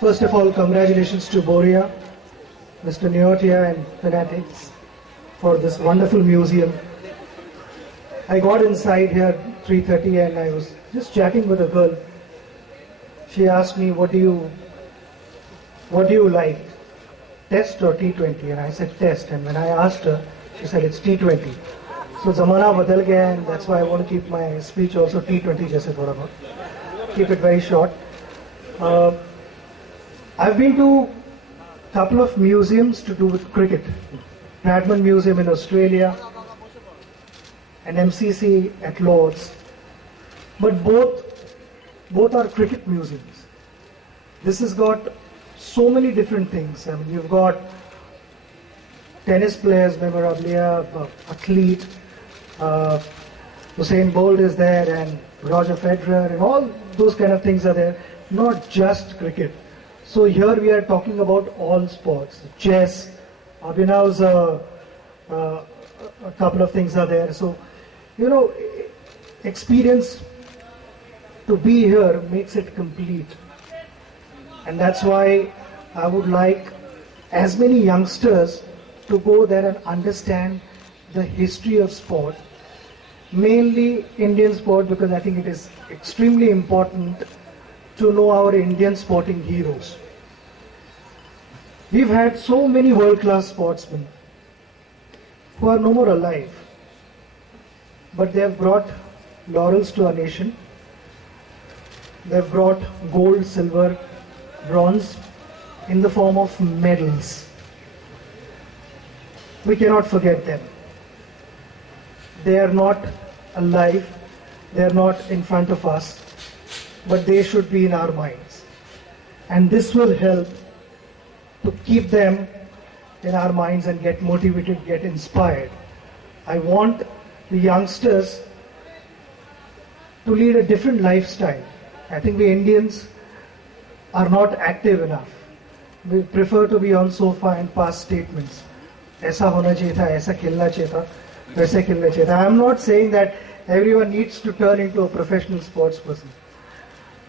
First of all, congratulations to Boria, Mr. Neotia and Fanatics for this wonderful museum. I got inside here at 3:30 and I was just chatting with a girl. She asked me, what do you like, Test or T20? And I said Test. And when I asked her, she said it's T20. So zamana badal gaya, and that's why I want to keep my speech also T20 jaise thoda bahut. Keep it very short. I've been to a couple of museums to do with cricket. Bradman Museum in Australia, an MCC at Lord's. But both are cricket museums. This has got so many different things. I mean, you've got tennis players, memorabilia, athlete, Usain Bolt is there, and Roger Federer, and all those kind of things are there, not just cricket. So here we are talking about all sports, chess, Abhinav's a couple of things are there. So, you know, experience to be here makes it complete. And that's why I would like as many youngsters to go there and understand the history of sport, mainly Indian sport, because I think it is extremely important to know our Indian sporting heroes. We've had so many world-class sportsmen who are no more alive, but they have brought laurels to our nation. They've brought gold, silver, bronze in the form of medals. We cannot forget them. They are not alive, they are not in front of us, but they should be in our minds. And this will help to keep them in our minds and get motivated, get inspired. I want the youngsters to lead a different lifestyle. I think we Indians are not active enough. We prefer to be on sofa and pass statements. Aisa hona chahiye tha, aisa khelna chahiye tha, waise khelna chahiye tha. I am not saying that everyone needs to turn into a professional sports person.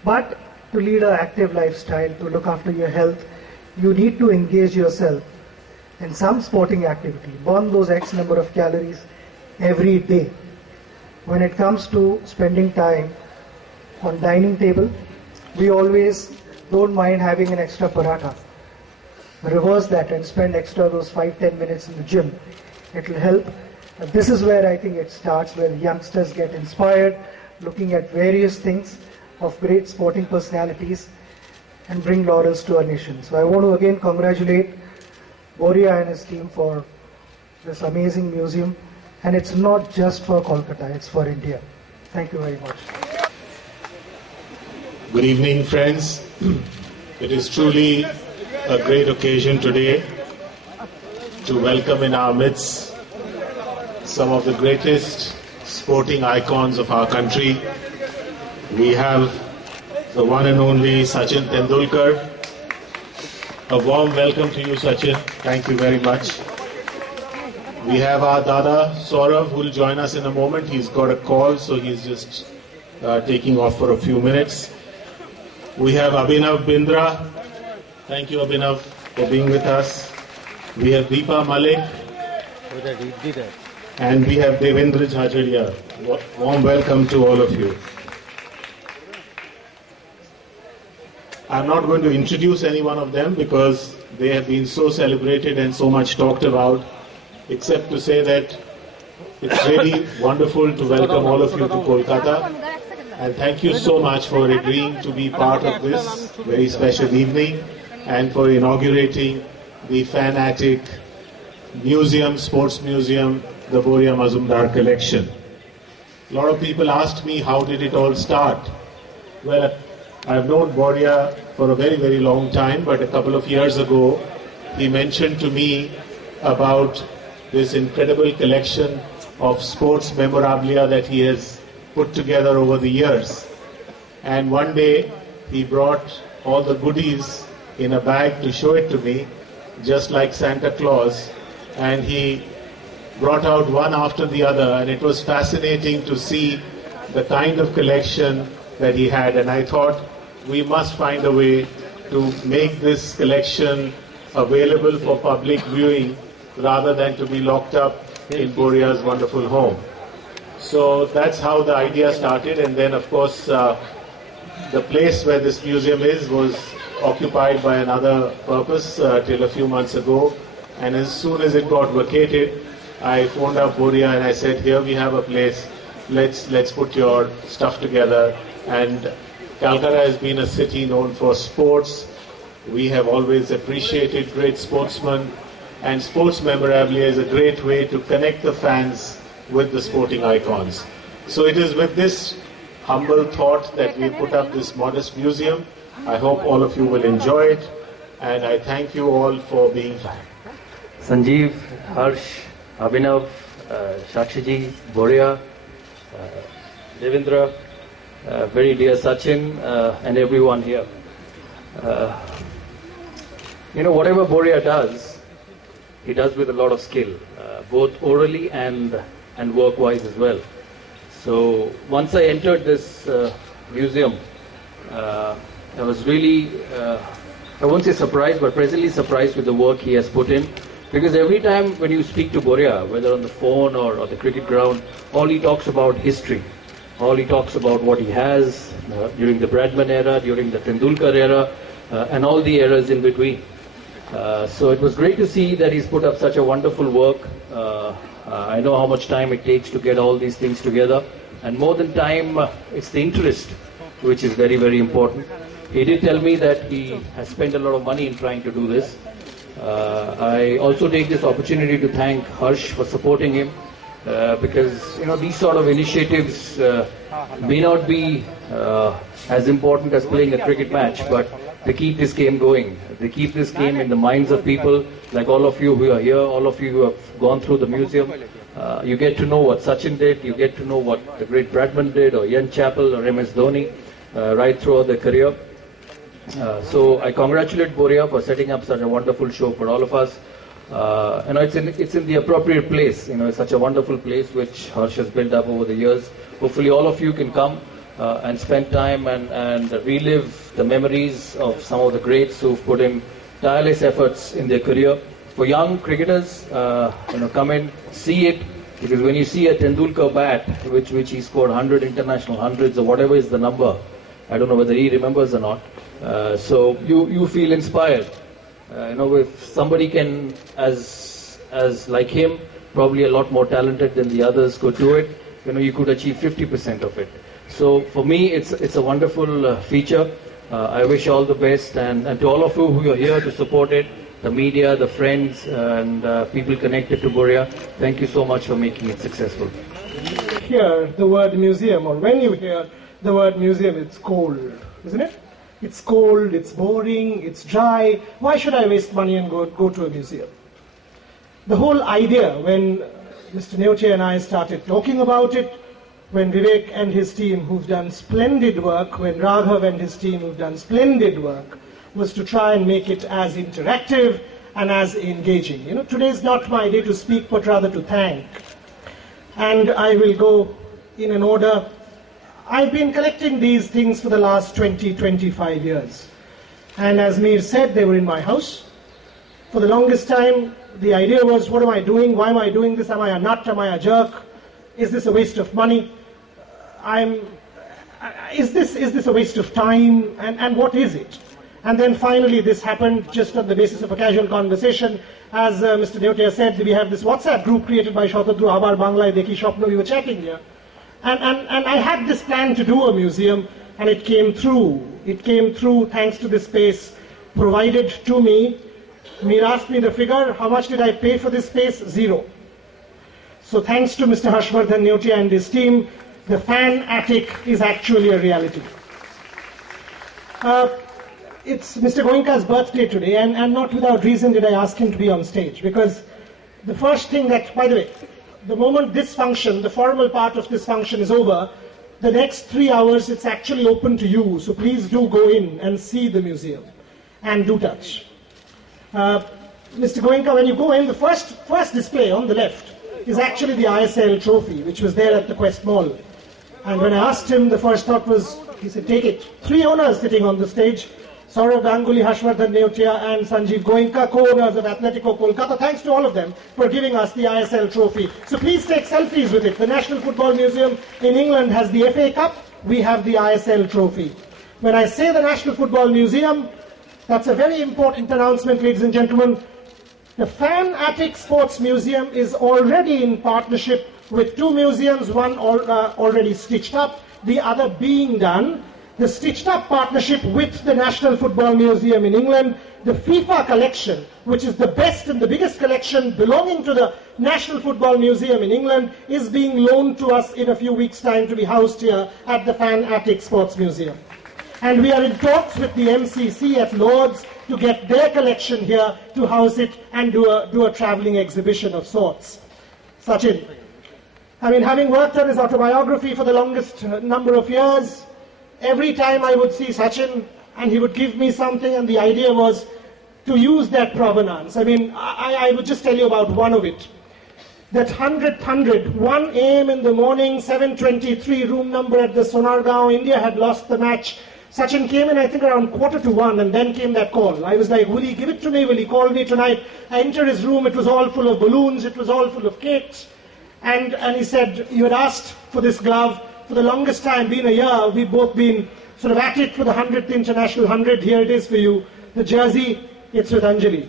But to lead an active lifestyle, to look after your health, you need to engage yourself in some sporting activity. Burn those X number of calories every day. When it comes to spending time on dining table, we always don't mind having an extra paratha. Reverse that and spend extra those 5-10 minutes in the gym. It will help. This is where I think it starts, where youngsters get inspired, looking at various things of great sporting personalities and bring laurels to our nation. So I want to again congratulate Boria and his team for this amazing museum. And it's not just for Kolkata, it's for India. Thank you very much. Good evening, friends. It is truly a great occasion today to welcome in our midst some of the greatest sporting icons of our country. We have the one and only Sachin Tendulkar. A warm welcome to you, Sachin. Thank you very much. We have our Dada Sourav, who will join us in a moment. He's got a call, so he's just taking off for a few minutes. We have Abhinav Bindra. Thank you, Abhinav, for being with us. We have Deepa Malik. And we have Devendra Jhajharia. Warm welcome to all of you. I'm not going to introduce any one of them because they have been so celebrated and so much talked about, except to say that it's really wonderful to welcome all of you to Kolkata. And thank you so much for agreeing to be part of this very special evening and for inaugurating the Fanatic Museum, Sports Museum, the Boria Majumdar collection. A lot of people asked me, how did it all start? Well, I've known Boria for a very, very long time, but a couple of years ago, he mentioned to me about this incredible collection of sports memorabilia that he has put together over the years. And one day, he brought all the goodies in a bag to show it to me, just like Santa Claus, and he brought out one after the other, and it was fascinating to see the kind of collection that he had. And I thought we must find a way to make this collection available for public viewing rather than to be locked up in Boria's wonderful home. So that's how the idea started, and then of course the place where this museum is was occupied by another purpose till a few months ago, and as soon as it got vacated, I phoned up Boria and I said, here we have a place, let's put your stuff together. And Calcutta has been a city known for sports. We have always appreciated great sportsmen, and sports memorabilia is a great way to connect the fans with the sporting icons. So it is with this humble thought that we put up this modest museum. I hope all of you will enjoy it, and I thank you all for being here. Sanjeev, Harsh, Abhinav, Shakshiji, Boria, Devendra, very dear Sachin, and everyone here. Whatever Boria does, he does with a lot of skill, both orally and work-wise as well. So once I entered this museum, I was really, I won't say surprised, but pleasantly surprised with the work he has put in. Because every time when you speak to Boria, whether on the phone or the cricket ground, all he talks about history. All he talks about what he has during the Bradman era, during the Tendulkar era, and all the eras in between. So it was great to see that he's put up such a wonderful work. I know how much time it takes to get all these things together. And more than time, it's the interest, which is very, very important. He did tell me that he has spent a lot of money in trying to do this. I also take this opportunity to thank Harsh for supporting him, because these sort of initiatives may not be as important as playing a cricket match, but they keep this game going. They keep this game in the minds of people like all of you who are here, all of you who have gone through the museum. You get to know what Sachin did, you get to know what the great Bradman did, or Ian Chappell, or MS Dhoni, right throughout their career. So I congratulate Boria for setting up such a wonderful show for all of us. It's in the appropriate place. It's such a wonderful place which Harsh has built up over the years. Hopefully all of you can come and spend time and relive the memories of some of the greats who've put in tireless efforts in their career. For young cricketers, come in, see it, because when you see a Tendulkar bat, which he scored 100 international hundreds or whatever is the number, I don't know whether he remembers or not. So you feel inspired. If somebody can, as like him, probably a lot more talented than the others could do it, you could achieve 50% of it. So for me, it's a wonderful feature. I wish all the best, and to all of you who are here to support it, the media, the friends, and people connected to Boria, thank you so much for making it successful. Hear the word museum, or when you hear the word museum, it's cold, isn't it? It's cold, it's boring, it's dry. Why should I waste money and go to a museum? The whole idea, when Mr. Neoche and I started talking about it, when Vivek and his team, who've done splendid work, when Raghav and his team, who've done splendid work, was to try and make it as interactive and as engaging. Today is not my day to speak, but rather to thank. And I will go in an order. I've been collecting these things for the last 20-25 years. And as Mir said, they were in my house. For the longest time, the idea was, what am I doing? Why am I doing this? Am I a nut? Am I a jerk? Is this a waste of money? Is this a waste of time? And what is it? And then finally this happened just on the basis of a casual conversation. As Mr. Neotia said, we have this WhatsApp group created by Shotadru Abar Bangla Dekhi Shopno, we were chatting here. And I had this plan to do a museum, and it came through. It came through thanks to this space provided to me. Mir asked me the figure, how much did I pay for this space? 0. So thanks to Mr. Harshvardhan Neotia and his team, the fan attic is actually a reality. It's Mr. Goenka's birthday today, and not without reason did I ask him to be on stage, because the first thing that, by the way, the moment this function, the formal part of this function is over, the next 3 hours it's actually open to you, so please do go in and see the museum, and do touch. Mr. Goenka, when you go in, the first display on the left is actually the ISL trophy, which was there at the Quest Mall. And when I asked him, the first thought was, he said, take it. 3 owners sitting on the stage, Sourav Ganguly, Harshvardhan Neotia and Sanjeev Goenka, co-owners of Atletico Kolkata. Thanks to all of them for giving us the ISL trophy. So please take selfies with it. The National Football Museum in England has the FA Cup. We have the ISL trophy. When I say the National Football Museum, that's a very important announcement, ladies and gentlemen. The Fan-Attic Sports Museum is already in partnership with two museums, one already stitched up, the other being done. The stitched up partnership with the National Football Museum in England, the FIFA collection, which is the best and the biggest collection belonging to the National Football Museum in England, is being loaned to us in a few weeks' time to be housed here at the Fan-Attic Sports Museum. And we are in talks with the MCC at Lord's to get their collection here to house it and do a travelling exhibition of sorts. Sachin, I mean, having worked on his autobiography for the longest number of years, every time I would see Sachin and he would give me something, and the idea was to use that provenance. I mean, I would just tell you about one of it. That 100, 1 a.m. in the morning, 7:23, room number at the Sonargaon, India had lost the match. Sachin came in, I think, around 1:45, and then came that call. I was like, will he give it to me? Will he call me tonight? I entered his room. It was all full of balloons. It was all full of cakes. And he said, you had asked for this glove. For the longest time, been a year, we've both been sort of at it for the 100th International 100. Here it is for you. The jersey, it's with Anjali.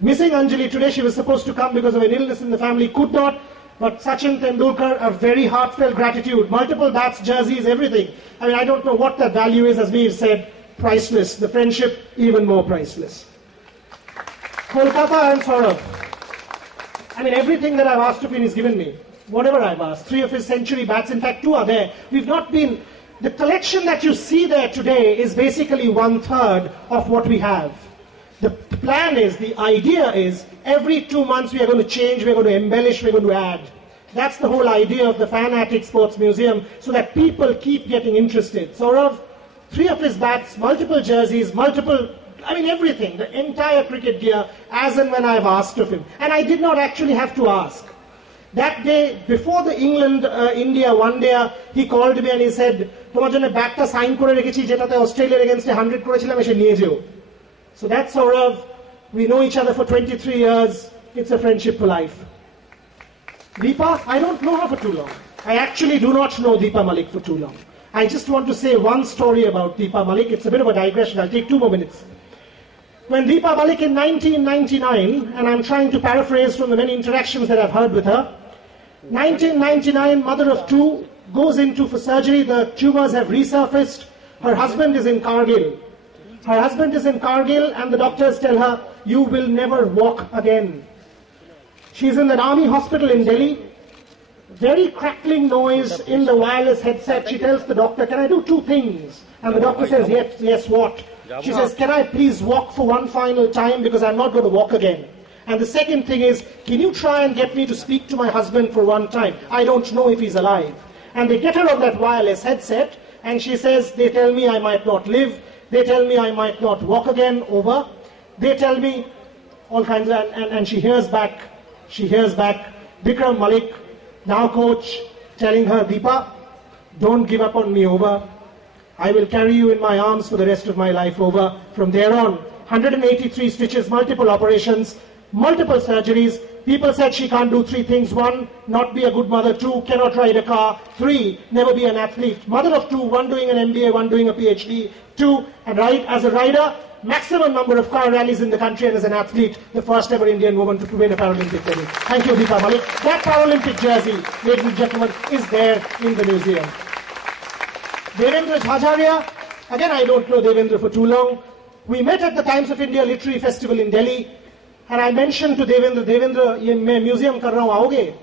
Missing Anjali today. She was supposed to come because of an illness in the family. Could not. But Sachin Tendulkar, a very heartfelt gratitude. Multiple bats, jerseys, everything. I mean, I don't know what that value is, as we've said, priceless. The friendship, even more priceless. Kolkata and Sourav. I mean, everything that I've asked of him he's given me. Whatever I've asked. 3 of his century bats, in fact 2 are there. We've not been... The collection that you see there today is basically 1/3 of what we have. The plan is, the idea is, every 2 months we are going to change, we're going to embellish, we're going to add. That's the whole idea of the Fan-Attic Sports Museum, so that people keep getting interested. Sourav, 3 of his bats, multiple jerseys, everything, the entire cricket gear, as and when I've asked of him. And I did not actually have to ask. That day, before the England-India one-day, he called me and he said, তোমার জন্য ব্যাটটা sign করে রেখেছি যেটাতে অস্ট্রেলিয়ার এগেইনস্টে 100 করেছিলাম, এসে নিয়ে যেও. So that's Sourav. We know each other for 23 years. It's a friendship for life. Deepa, I don't know her for too long. I actually do not know Deepa Malik for too long. I just want to say one story about Deepa Malik. It's a bit of a digression. I'll take 2 more minutes. When Deepa Malik in 1999, and I'm trying to paraphrase from the many interactions that I've heard with her, 1999, mother of 2, goes into for surgery. The tumors have resurfaced. Her husband is in Kargil. Her husband is in Kargil, and the doctors tell her, you will never walk again. She's in an army hospital in Delhi. Very crackling noise in the wireless headset. She tells the doctor, can I do 2 things? And the doctor says, yes, what? She says, can I please walk for one final time, because I'm not going to walk again. And the second thing is, can you try and get me to speak to my husband for one time? I don't know if he's alive. And they get her on that wireless headset, and she says, they tell me I might not live. They tell me I might not walk again, over. They tell me all kinds of, and she hears back, Bikram Malik, now coach, telling her, Deepa, don't give up on me, over. I will carry you in my arms for the rest of my life, over. From there on, 183 stitches, multiple operations, multiple surgeries. People said she can't do 3 things. 1, not be a good mother. 2, cannot ride a car. 3, never be an athlete. Mother of 2, 1 doing an MBA, 1 doing a PhD. 2, and as a rider, maximum number of car rallies in the country, and as an athlete, the first ever Indian woman to win a Paralympic medal. Thank you, Deepa Malik. That Paralympic jersey, ladies and gentlemen, is there in the museum. Devendra Jhajharia, again I don't know Devendra for too long. We met at the Times of India Literary Festival in Delhi. And I mentioned to Devendra, ye main museum kar raha hu, aoge?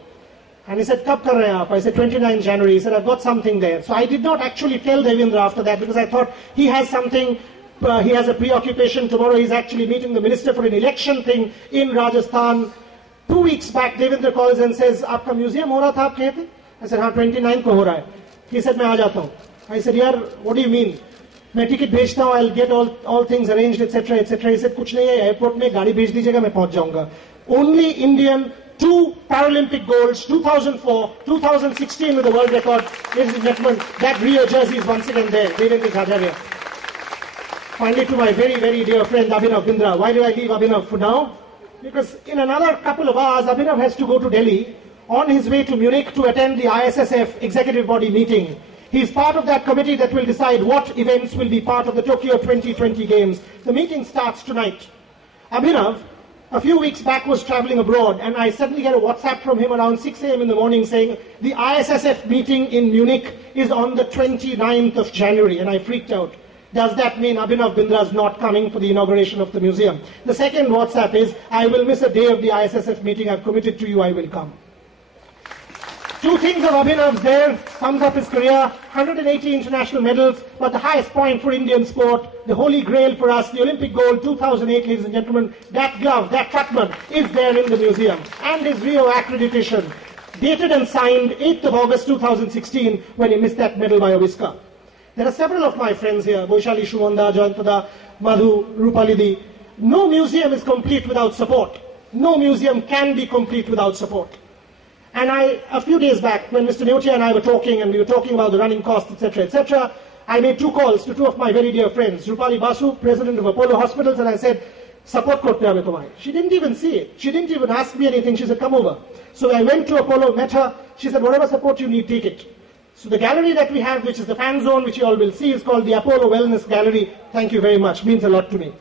And he said, kab kar rahe hain aap? I said, 29 January. He said, I've got something there. So I did not actually tell Devendra after that, because I thought he has something, he has a preoccupation. Tomorrow he's actually meeting the minister for an election thing in Rajasthan. 2 weeks back, Devendra calls and says, aapka museum ho raha tha, aap kahe the? I said, haan, 29 ko ho raha hai. He said, main aa jata hu. I said, yaar, what do you mean? मैं ticket भेजता हूँ, I'll get all things arranged, etc. etc. He said, कुछ नहीं है, airport में गाड़ी भेज दीजिएगा, मैं पहुंच जाऊंगा. Only Indian, 2 Paralympic golds, 2004, 2016 with the world record. Ladies and gentlemen, that Rio jersey is once again there. Devendra Jhajharia. Finally, to my very, very dear friend Abhinav Bindra. Why did I leave Abhinav for now? Because in another couple of hours, Abhinav has to go to Delhi on his way to Munich to attend the ISSF executive body meeting. He is part of that committee that will decide what events will be part of the Tokyo 2020 Games. The meeting starts tonight. Abhinav, a few weeks back, was traveling abroad, and I suddenly get a WhatsApp from him around 6 a.m. in the morning saying, the ISSF meeting in Munich is on the 29th of January, and I freaked out. Does that mean Abhinav Bindra is not coming for the inauguration of the museum? The second WhatsApp is, I will miss a day of the ISSF meeting, I've committed to you, I will come. Two things of Abhinav's there, sums up his career, 180 international medals, but the highest point for Indian sport, the holy grail for us, the Olympic gold, 2008, ladies and gentlemen, that glove, that Truckman, is there in the museum, and his Rio accreditation, dated and signed 8th of August 2016, when he missed that medal by a whisker. There are several of my friends here, Boishali Shumanda, Jayantada, Madhu, Rupalidi. No museum is complete without support. No museum can be complete without support. And a few days back, when Mr. Neotia and I were talking, and we were talking about the running costs, etc., I made two calls to two of my very dear friends, Rupali Basu, president of Apollo Hospitals, and I said, support korte hobe tomare. She didn't even see it. She didn't even ask me anything. She said, come over. So I went to Apollo, met her. She said, whatever support you need, take it. So the gallery that we have, which is the fan zone, which you all will see, is called the Apollo Wellness Gallery. Thank you very much. Means a lot to me.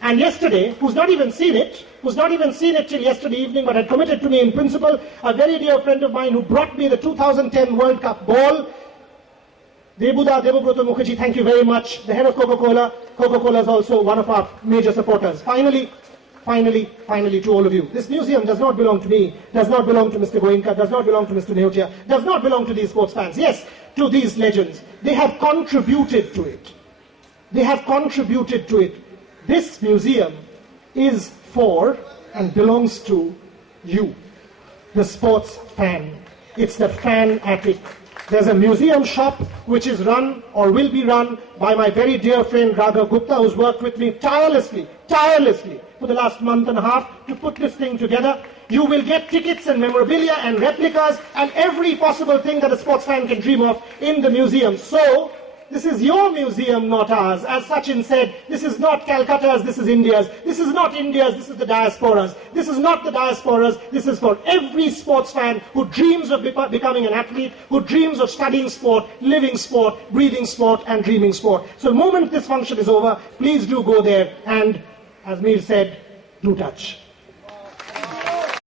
And yesterday, who's not even seen it till yesterday evening, but had committed to me in principle, a very dear friend of mine who brought me the 2010 World Cup ball, Debuda Devabroto Mukherjee, thank you very much. The head of Coca-Cola. Coca-Cola is also one of our major supporters. Finally, to all of you. This museum does not belong to me, does not belong to Mr. Goenka, does not belong to Mr. Neotia, does not belong to these sports fans. Yes, to these legends. They have contributed to it. They have contributed to it. This museum is for and belongs to you, the sports fan. It's the fan attic. There's a museum shop which is run or will be run by my very dear friend Raghav Gupta, who's worked with me tirelessly for the last month and a half to put this thing together. You will get tickets and memorabilia and replicas and every possible thing that a sports fan can dream of in the museum. So, this is your museum, not ours. As Sachin said, this is not Calcutta's, this is India's. This is not India's, this is the diaspora's. This is not the diaspora's, this is for every sports fan who dreams of becoming an athlete, who dreams of studying sport, living sport, breathing sport, and dreaming sport. So the moment this function is over, please do go there and, as Mir said, do touch.